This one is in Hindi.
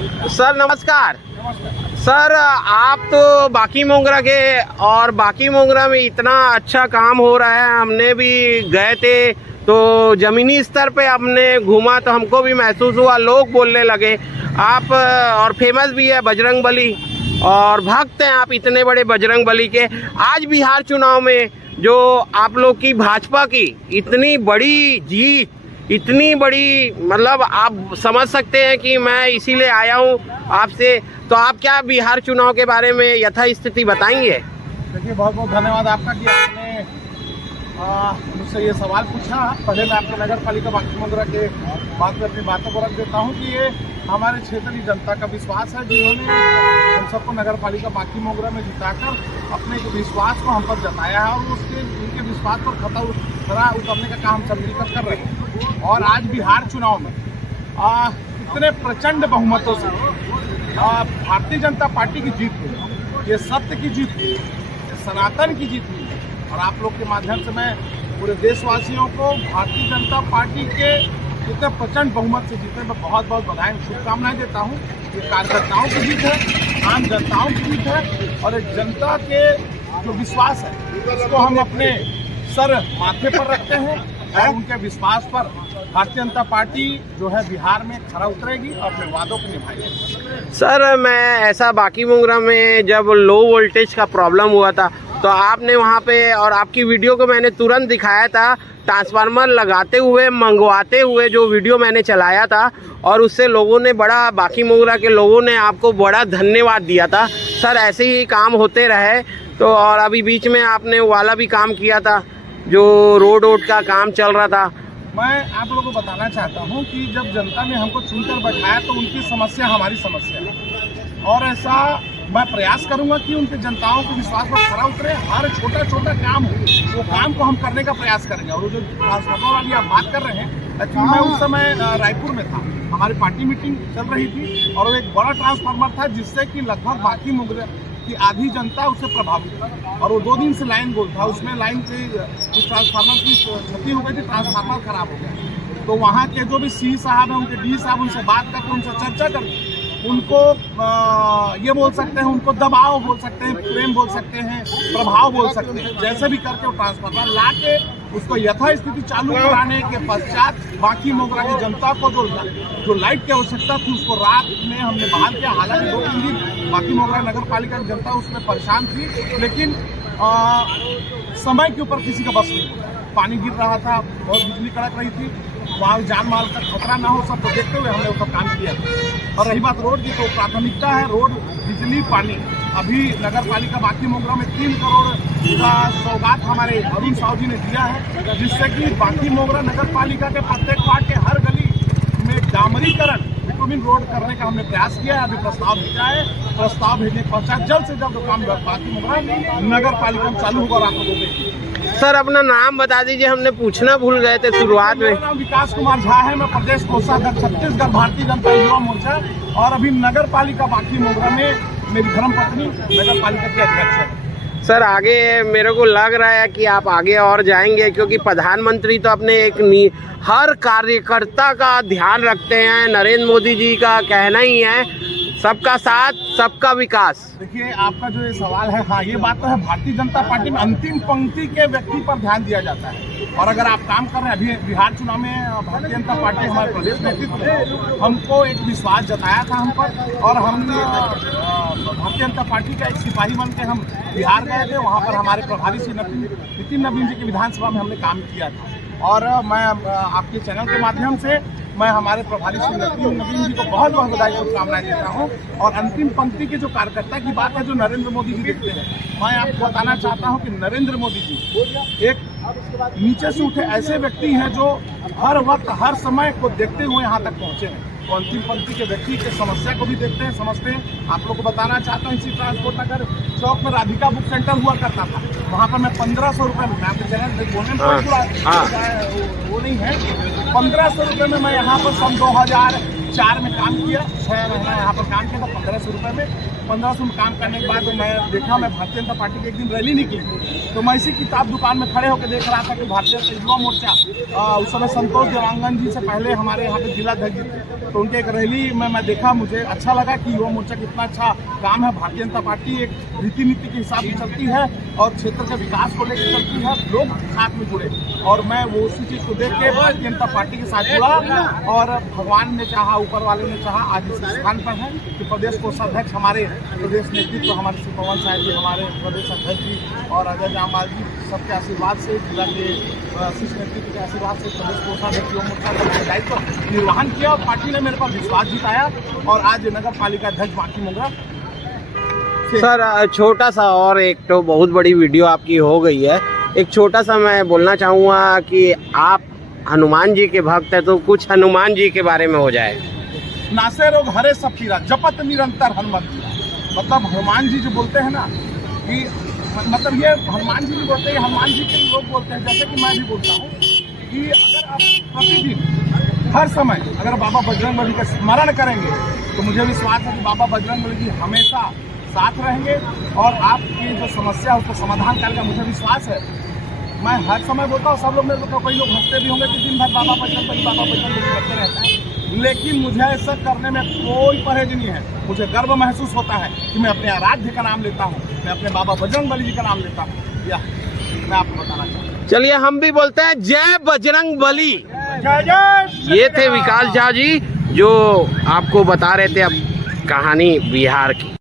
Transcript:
सर नमस्कार। सर आप तो बाकी मोगरा के, और बाकी मोगरा में इतना अच्छा काम हो रहा है, हमने भी गए थे तो ज़मीनी स्तर पे हमने घूमा तो हमको भी महसूस हुआ, लोग बोलने लगे आप, और फेमस भी है बजरंगबली और भक्त हैं आप इतने बड़े बजरंगबली के। आज बिहार चुनाव में जो आप लोग की भाजपा की इतनी बड़ी जीत, इतनी बड़ी, मतलब आप समझ सकते हैं कि मैं इसीलिए आया हूँ आपसे, तो आप क्या बिहार चुनाव के बारे में यथास्थिति बताएंगे? देखिए, बहुत बहुत धन्यवाद आपका कि आपने मुझसे ये सवाल पूछा। पहले मैं आपको नगर पालिका बाकी मोगरा के बात में अपनी बातों को रख देता हूँ कि ये हमारे क्षेत्र की जनता का विश्वास है, जिन्होंने हम सबको नगर पालिका बाकी मोगरा में जिताकर अपने विश्वास को हम पर जताया है, और उनके विश्वास पर खरा उतरने का काम हम सब मिलकर कर रहे हैं। और आज बिहार चुनाव में इतने प्रचंड बहुमतों से भारतीय जनता पार्टी की जीत हुई, ये सत्य की जीत हुई, ये सनातन की जीत हुई। और आप लोग के माध्यम से मैं पूरे देशवासियों को भारतीय जनता पार्टी के इतने प्रचंड बहुमत से जीतने में बहुत बहुत बधाई शुभकामनाएं देता हूं। ये कार्यकर्ताओं की जीत है, आम जनताओं की जीत है, और एक जनता के जो विश्वास है उसको हम अपने सर माथे पर रखते हैं, और उनके विश्वास पर भारतीय जनता पार्टी जो है बिहार में खरा उतरेगी और अपने वादों को निभाएगी। सर मैं ऐसा बाकी मोगरा में जब लो वोल्टेज का प्रॉब्लम हुआ था तो आपने वहाँ पे, और आपकी वीडियो को मैंने तुरंत दिखाया था, ट्रांसफार्मर लगाते हुए मंगवाते हुए जो वीडियो मैंने चलाया था, और उससे लोगों ने बड़ा, बाकी मोगरा के लोगों ने आपको बड़ा धन्यवाद दिया था। सर ऐसे ही काम होते रहे तो। और अभी बीच में आपने वाला भी काम किया था जो रोड का काम चल रहा था। मैं आप लोगों को बताना चाहता हूं कि जब जनता ने हमको चुनकर बैठाया तो उनकी समस्या हमारी समस्या है, और ऐसा मैं प्रयास करूंगा कि उनके जनताओं के विश्वास पर खरा उतरे। हर छोटा छोटा काम हो, वो काम को हम करने का प्रयास करेंगे। और वो जो ट्रांसफार्मर वाली आप बात कर रहे हैं, एक्चुअली मैं उस समय रायपुर में था, हमारी पार्टी मीटिंग चल रही थी, और वो एक बड़ा ट्रांसफार्मर था जिससे कि लगभग बाकी मोगरा की आधी जनता उससे प्रभावित थी, और वो 2 दिन से लाइन गोल था, उसमें लाइन से उस ट्रांसफार्मर की क्षति हो गई थी, ट्रांसफार्मर खराब हो गया। तो वहाँ के जो भी सी साहब हैं, उनके डी साहब, उनसे बात करके, उनसे चर्चा करके, उनको ये बोल सकते हैं, उनको दबाव बोल सकते हैं, प्रेम बोल सकते हैं, प्रभाव बोल सकते हैं, जैसे भी करके वो ट्रांसफार्मर ला के उसको यथास्थिति चालू कराने के पश्चात बाकी मोगरा की जनता को जो लाइट की आवश्यकता थी उसको रात में हमने बहाल किया। हालांकि 2-3 दिन बाकी मोगरा नगर पालिका की जनता उसमें परेशान थी, लेकिन समय के ऊपर किसी का बस नहीं होता। पानी गिर रहा था, बहुत बिजली कड़क रही थी, वहाँ जान माल का खतरा ना हो, सब तो देखते हुए हमने उसका काम किया था। और रही बात रोड की, तो प्राथमिकता है रोड, बिजली, पानी। अभी नगर पालिका बाकी मोगरा में 3 करोड़ का सौगात हमारे अरुण साहू जी ने दिया है, जिससे कि बाकी मोगरा नगर पालिका के प्रत्येक वार्ड के हर गली में डामरीकरण, बिटुमिन रोड करने का हमने प्रयास किया है। अभी प्रस्ताव भेजा है, प्रस्ताव भेजने के पश्चात जल्द से जल्द काम बाकी मोगरा नगर पालिका में चालू होगा और आपको देंगे। सर अपना नाम बता दीजिए, हमने पूछना भूल गए थे शुरुआत में। मेरा नाम विकास कुमार झा है, मैं प्रदेश कोषाध्यक्ष छत्तीसगढ़ भारतीय जनता युवा मोर्चा, और अभी नगर पालिका बाकी मोगरा में मेरी धर्मपत्नी नगर पालिका की अध्यक्ष है। सर आगे मेरे को लग रहा है कि आप आगे और जाएंगे, क्योंकि प्रधानमंत्री तो अपने हर कार्यकर्ता का ध्यान रखते हैं। नरेंद्र मोदी जी का कहना ही है, सबका साथ सबका विकास। देखिए, आपका जो ये सवाल है, हाँ ये बात तो है, भारतीय जनता पार्टी में अंतिम पंक्ति के व्यक्ति पर ध्यान दिया जाता है। और अगर आप काम कर रहे हैं, अभी बिहार चुनाव में भारतीय जनता पार्टी हमारे प्रदेश नेतृत्व ने हमको एक विश्वास जताया था हम पर, और हम भारतीय जनता पार्टी का एक सिपाही बन के हम बिहार गए थे। वहाँ पर हमारे प्रभारी श्री नितिन नवीन जी की विधानसभा में हमने काम किया था। और मैं आपके चैनल के माध्यम से मैं हमारे प्रभारी श्री नितिन नवीन जी को बहुत बहुत बधाई शुभकामनाएं देता हूं। और अंतिम पंक्ति के जो कार्यकर्ता की बात है, जो नरेंद्र मोदी जी देखते हैं, मैं आपको बताना चाहता हूं कि नरेंद्र मोदी जी एक नीचे से उठे ऐसे व्यक्ति हैं जो हर वक्त हर समय को देखते हुए यहाँ तक पहुँचे हैं। तो अंतिम पंक्ति के व्यक्ति के समस्या को भी देखते हैं, समझते हैं। आप लोग को बताना चाहता हूँ, इसी ट्रांसपोर्ट नगर चौक में राधिका बुक सेंटर हुआ करता था, वहाँ पर मैं 1500 रुपये में, आपके चैनल से बोलने में वो नहीं है, 1500 रुपये में मैं यहाँ पर सन 2004 में काम किया, 6 महीना यहाँ पर काम किया था 1500 रुपये में। 1500 में काम करने के बाद तो मैं देखा, मैं भारतीय जनता पार्टी की एक दिन रैली निकली, तो मैं इसी किताब दुकान में खड़े होकर देख रहा था कि भारतीय युवा मोर्चा उस समय संतोष देवांगन जी से पहले हमारे यहाँ पे जिला अध्यक्ष थे, तो उनके एक रैली में मैं देखा, मुझे अच्छा लगा कि युवा मोर्चा कितना अच्छा काम है। भारतीय जनता पार्टी एक रीति नीति के हिसाब से चलती है और क्षेत्र के विकास को लेकर चलती है, लोग साथ में जुड़े, और मैं वो उसी चीज़ को देख के भारतीय जनता पार्टी के साथ जुड़ा, और भगवान ने चाहा, ऊपर वाले ने चाहा, आज इस स्थान पर है कि प्रदेश कोषाध्यक्ष हमारे प्रदेश नेतृत्व, हमारे श्री पवन साहब जी, हमारे प्रदेश अध्यक्ष जी और अजय जामाल जी, सबके आशीर्वाद से, जिला के शीर्ष नेतृत्व के आशीर्वाद से प्रदेश कोषाध्यक्ष युवा मोर्चा का दायित्व निर्वहन किया और पार्टी ने मेरे पर विश्वास जिताया, और आज नगर पालिका अध्यक्ष बाकी मोंगरा। सर छोटा सा और एक तो बहुत बड़ी वीडियो आपकी हो गई है, एक छोटा सा मैं बोलना चाहूँगा कि आप हनुमान जी के भक्त हैं, तो कुछ हनुमान जी के बारे में हो जाए। नासे रोग हरे सब पीरा, जपत निरंतर हनुमान जी। मतलब हनुमान जी जो बोलते हैं ना, कि मतलब ये हनुमान जी भी बोलते हैं, हनुमान जी के लोग बोलते हैं, जैसे कि मैं भी बोलता हूँ कि अगर आप प्रतिदिन हर समय अगर बाबा बजरंगबली का स्मरण करेंगे तो मुझे विश्वास है कि बाबा बजरंगबली जी हमेशा साथ रहेंगे और आपकी जो समस्या है उसको समाधान करेगा। मुझे विश्वास है, मैं हर समय बोलता हूँ, सब लोग मेरे को, कई लोग हंसते भी होंगे कि दिन भर बाबा बजरंगबली करते रहता है, लेकिन मुझे ऐसा करने में कोई परहेज नहीं है। मुझे गर्व महसूस होता है कि मैं अपने आराध्य का नाम लेता हूँ, मैं अपने बाबा बजरंगबली जी का नाम लेता हूँ। यह मैं आपको बताना चाहता हूँ। चलिए हम भी बोलते हैं जय बजरंग बली। जय जय। ये थे विकास झा जी जो आपको बता रहे थे अब कहानी बिहार की।